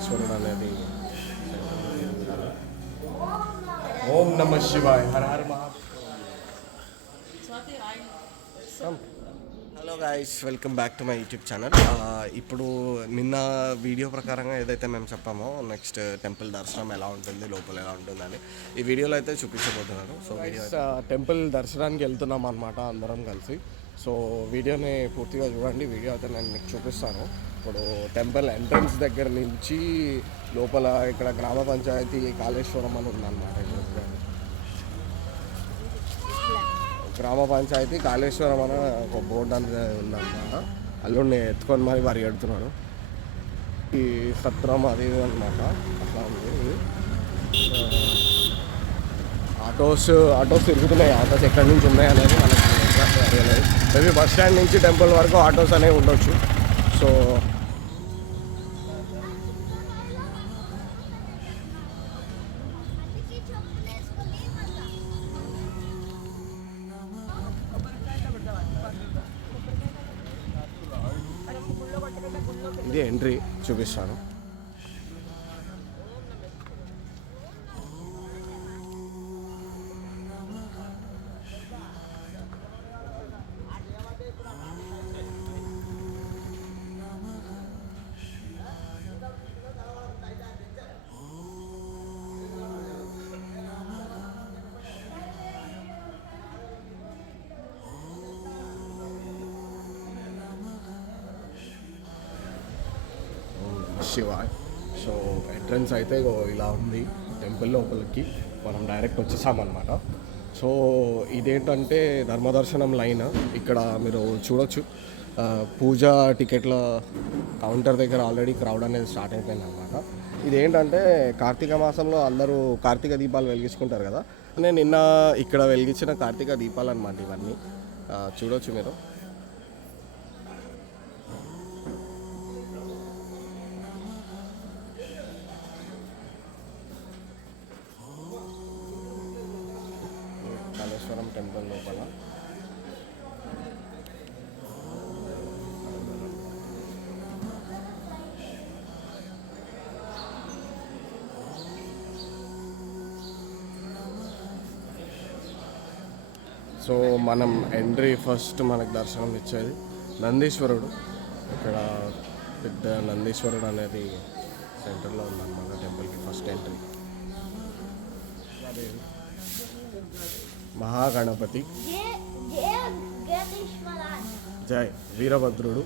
నందీశ్వరుడు అనేది. ఓం నమ శివాయ, హర హర మహా. Hello guys, welcome back to my YouTube channel. ఇప్పుడు నిన్న వీడియో ప్రకారంగా ఏదైతే మేము చెప్పామో నెక్స్ట్ టెంపుల్ దర్శనం ఎలా ఉంటుంది, లోపల ఎలా ఉంటుందని ఈ వీడియోలో అయితే చూపించబోతున్నాను. సో టెంపుల్ దర్శనానికి వెళ్తున్నాం అనమాట అందరం కలిసి. సో వీడియోని పూర్తిగా చూడండి. వీడియో అయితే నేను మీకు చూపిస్తాను. ఇప్పుడు టెంపుల్ ఎంట్రన్స్ దగ్గర నుంచి లోపల ఇక్కడ గ్రామ పంచాయతీ కాళేశ్వరం అని ఉందన్నమాట. గ్రామ పంచాయతీ కాళేశ్వరం అని ఒక బోర్డు అనేది ఉందన్నమాట. అల్లుడిని ఎత్తుకొని మరి పరిగెడుతున్నాడు. ఈ సత్రం అది అనమాట. అట్లా ఉంది. ఆటోస్ తిరుగుతున్నాయి. ఆటోస్ ఎక్కడి నుంచి ఉన్నాయి అనేది మనకి మేబీ బస్ స్టాండ్ నుంచి టెంపుల్ వరకు ఆటోస్ అనేవి ఉండొచ్చు. సో ఇది ఎంట్రీ చూపిస్తాను. శివాయ్. సో ఎంట్రన్స్ అయితే ఇలా ఉంది. టెంపుల్ లోపలికి మనం డైరెక్ట్ వచ్చేసామన్నమాట. సో ఇదేంటంటే ధర్మదర్శనం లైన్. ఇక్కడ మీరు చూడొచ్చు, పూజా టికెట్ల కౌంటర్ దగ్గర ఆల్రెడీ క్రౌడ్ అనేది స్టార్ట్ అయిపోయింది అనమాట. ఇదేంటంటే కార్తీక మాసంలో అందరూ కార్తీక దీపాలు వెలిగించుకుంటారు కదా. నేను నిన్న ఇక్కడ వెలిగించిన కార్తీక దీపాలు అనమాట ఇవన్నీ. చూడొచ్చు మీరు. కాళేశ్వరం టెంపుల్ లోపల సో మనం ఎంట్రీ ఫస్ట్ మనకు దర్శనం ఇచ్చేది నందీశ్వరుడు. ఇక్కడ పెద్ద నందీశ్వరుడు అనేది సెంటర్లో ఉందన్నమాట టెంపుల్కి. ఫస్ట్ ఎంట్రీ మహాగణపతి, జై వీరభద్రుడు.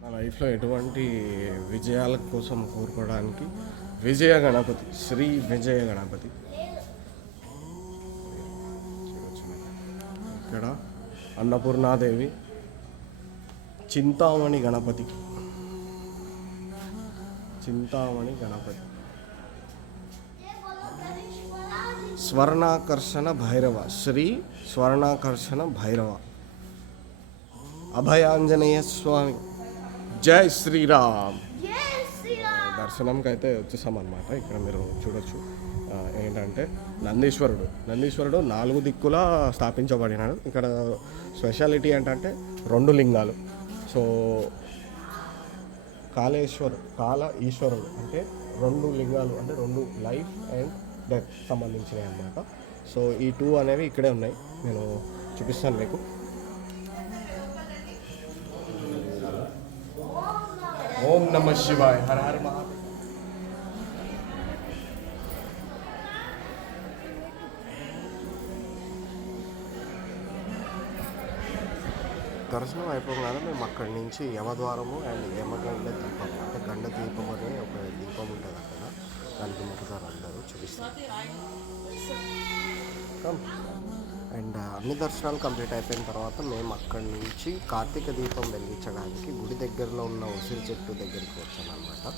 నా లైఫ్లో ఎటువంటి విజయాల కోసం కోరుకోవడానికి విజయ గణపతి, శ్రీ విజయ గణపతి. ఇక్కడ అన్నపూర్ణాదేవి, చింతామణి గణపతి, చింతామణి గణపతి, స్వర్ణాకర్షణ భైరవ, శ్రీ స్వర్ణాకర్షణ భైరవ, అభయాంజనేయ స్వామి, జై శ్రీరామ్. దర్శనంకి అయితే వచ్చేసామన్నమాట. ఇక్కడ మీరు చూడొచ్చు ఏంటంటే నందీశ్వరుడు 4 దిక్కులా స్థాపించబడినాడు. ఇక్కడ స్పెషాలిటీ ఏంటంటే 2 లింగాలు. సో కాల ఈశ్వరుడు అంటే 2 లింగాలు, అంటే 2 లైఫ్ అండ్ డెత్ సంబంధించినవి అన్నమాట. సో ఈ 2 అనేవి ఇక్కడే ఉన్నాయి. నేను చూపిస్తాను మీకు. ఓం నమ శివాయ, హర హర మహా. దర్శనం అయిపోగానే మేము అక్కడి నుంచి యమద్వారము అండ్ యమగండ దీపం, అంటే గండ దీపం అనే ఒక దీపం ఉంటుంది అక్కడ. దానికి మొక్కుతారు అందరూ. చూపిస్తారు. అండ్ అన్ని దర్శనాలు కంప్లీట్ అయిపోయిన తర్వాత మేము అక్కడి నుంచి కార్తీక దీపం వెలిగించడానికి గుడి దగ్గరలో ఉన్న ఉసిరి చెట్టు దగ్గరికి వచ్చాను అనమాట.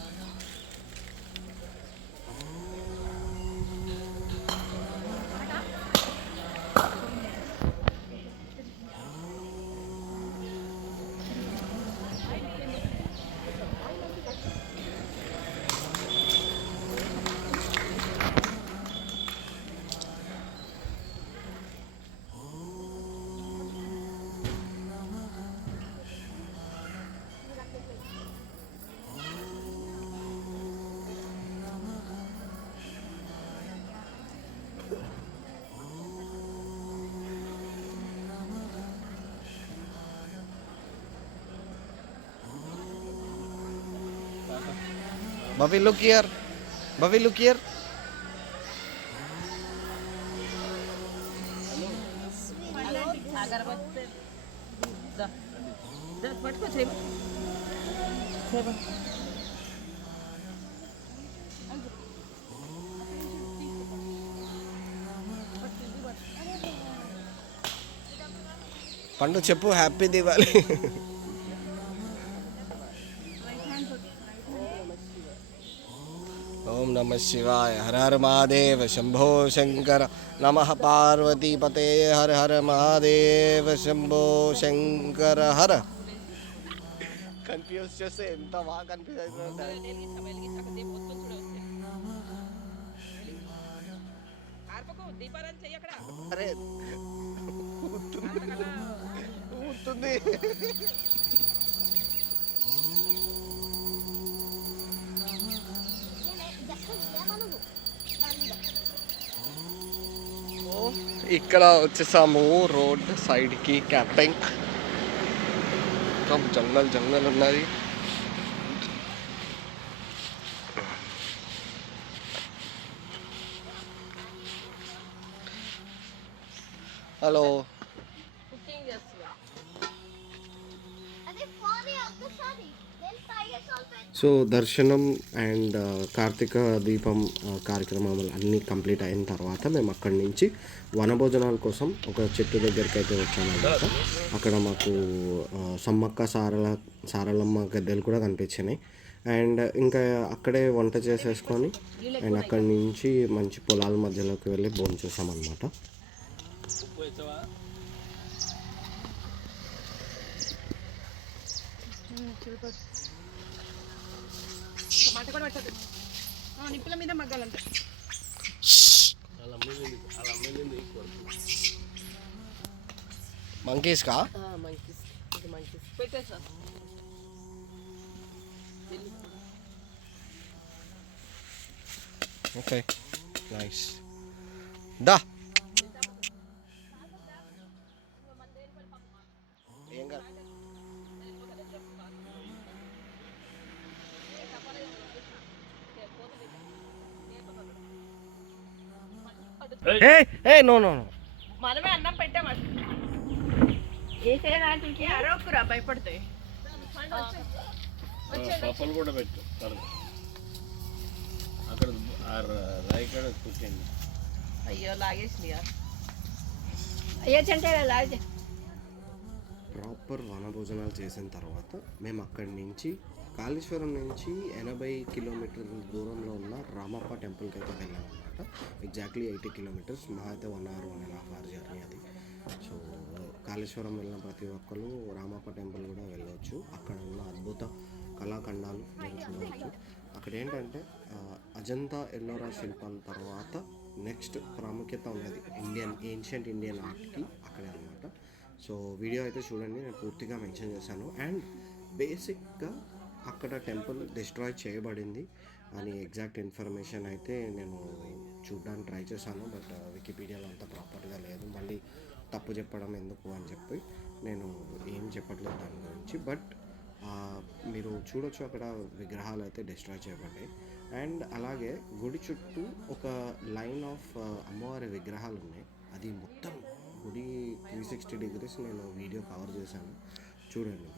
Bobby, look here. Bobby, look here. పండు చెప్పు హ్యాపీ దివాలి. ఓం నమ శివాయ. హర హర మహాదేవ శంభో శంకర. నమః పార్వతీపతే. హర హర మహాదేవ శంభో శంకర. హర కన్ఫ్యూజ్ చేస్తే ఎంత బాగా కన్ఫ్యూజ్ అవుతుంది. అరే ఊరుతుంది. ఇక్కడ వచ్చేసాము రోడ్ సైడ్కి. క్యాంపింగ్ మొత్తం జంగల్ జంగల్ ఉన్నది. హలో. సో దర్శనం అండ్ కార్తీక దీపం కార్యక్రమాలు అన్నీ కంప్లీట్ అయిన తర్వాత మేము అక్కడి నుంచి వనభోజనాల కోసం ఒక చెట్టు దగ్గరికి అయితే వచ్చామన్నమాట. అక్కడ మాకు సమ్మక్క సారలమ్మ గద్దెలు కూడా కనిపించినాయి. అండ్ ఇంకా అక్కడే వంట చేసేసుకొని అండ్ అక్కడి నుంచి మంచి పొలాల మధ్యలోకి వెళ్ళి భోజనం చేసామన్నమాట. నిప్పుల మీద మగ్గాలంటే మంకీస్ కా పెట్టేసా. Okay nice. దా ఏం కాదు. నో నో నో, మనమే అన్నం పెట్టాం. వేసేదానికి అరవకురా భయపడతాయి. పప్పులు కూడా పెట్టు అక్కడ రాయికాడ కూర్చోండి. అయ్యో లాగేసింది. ప్రాపర్ వనభోజనాలు చేసిన తర్వాత మేము అక్కడి నుంచి కాళేశ్వరం నుంచి 80 కిలోమీటర్ల దూరంలో ఉన్న రామప్ప టెంపుల్కి అయితే వెళ్ళామన్నమాట. Exactly 80 kilometres. మా అయితే 1 hour 1.5 hour జర్నీ అది. సో కాళేశ్వరం వెళ్ళిన ప్రతి ఒక్కరు రామప్ప టెంపుల్ కూడా వెళ్ళవచ్చు. అక్కడ ఉన్న అద్భుత కళాఖండాలు మీరు చూడవచ్చు. అక్కడ ఏంటంటే అజంతా ఎల్లోరా శిల్పం తర్వాత నెక్స్ట్ ప్రాముఖ్యత ఉన్నది ఏన్షియంట్ ఇండియన్ ఆర్ట్కి అక్కడే అనమాట. సో వీడియో అయితే చూడండి, నేను పూర్తిగా మెన్షన్ చేశాను. అండ్ బేసిక్గా అక్కడ టెంపుల్ డిస్ట్రాయ్ చేయబడింది అని ఎగ్జాక్ట్ ఇన్ఫర్మేషన్ అయితే నేను చూడడానికి ట్రై చేశాను. బట్ వికీపీడియాలో అంత ప్రాపర్గా లేదు. మళ్ళీ తప్పు చెప్పడం ఎందుకు అని చెప్పి నేను ఏం చెప్పట్లేదు దాని గురించి. బట్ మీరు చూడొచ్చు అక్కడ విగ్రహాలు అయితే డిస్ట్రాయ్ చేయబడ్డాయి. అండ్ అలాగే గుడి చుట్టూ ఒక లైన్ ఆఫ్ అమ్మవారి విగ్రహాలు ఉన్నాయి. అది మొత్తం గుడి 360 degrees నేను వీడియో కవర్ చేశాను, చూడండి.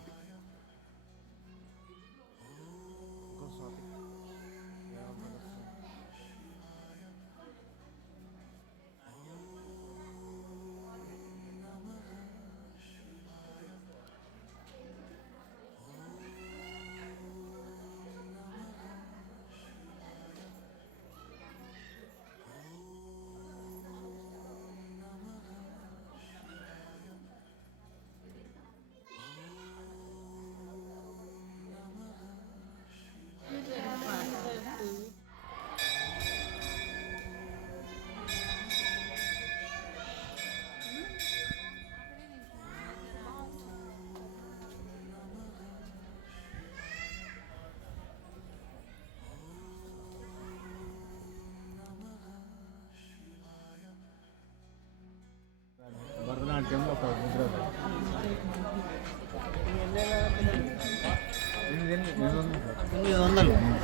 భరతనాట్యంలో ఒక ముద్ర 900.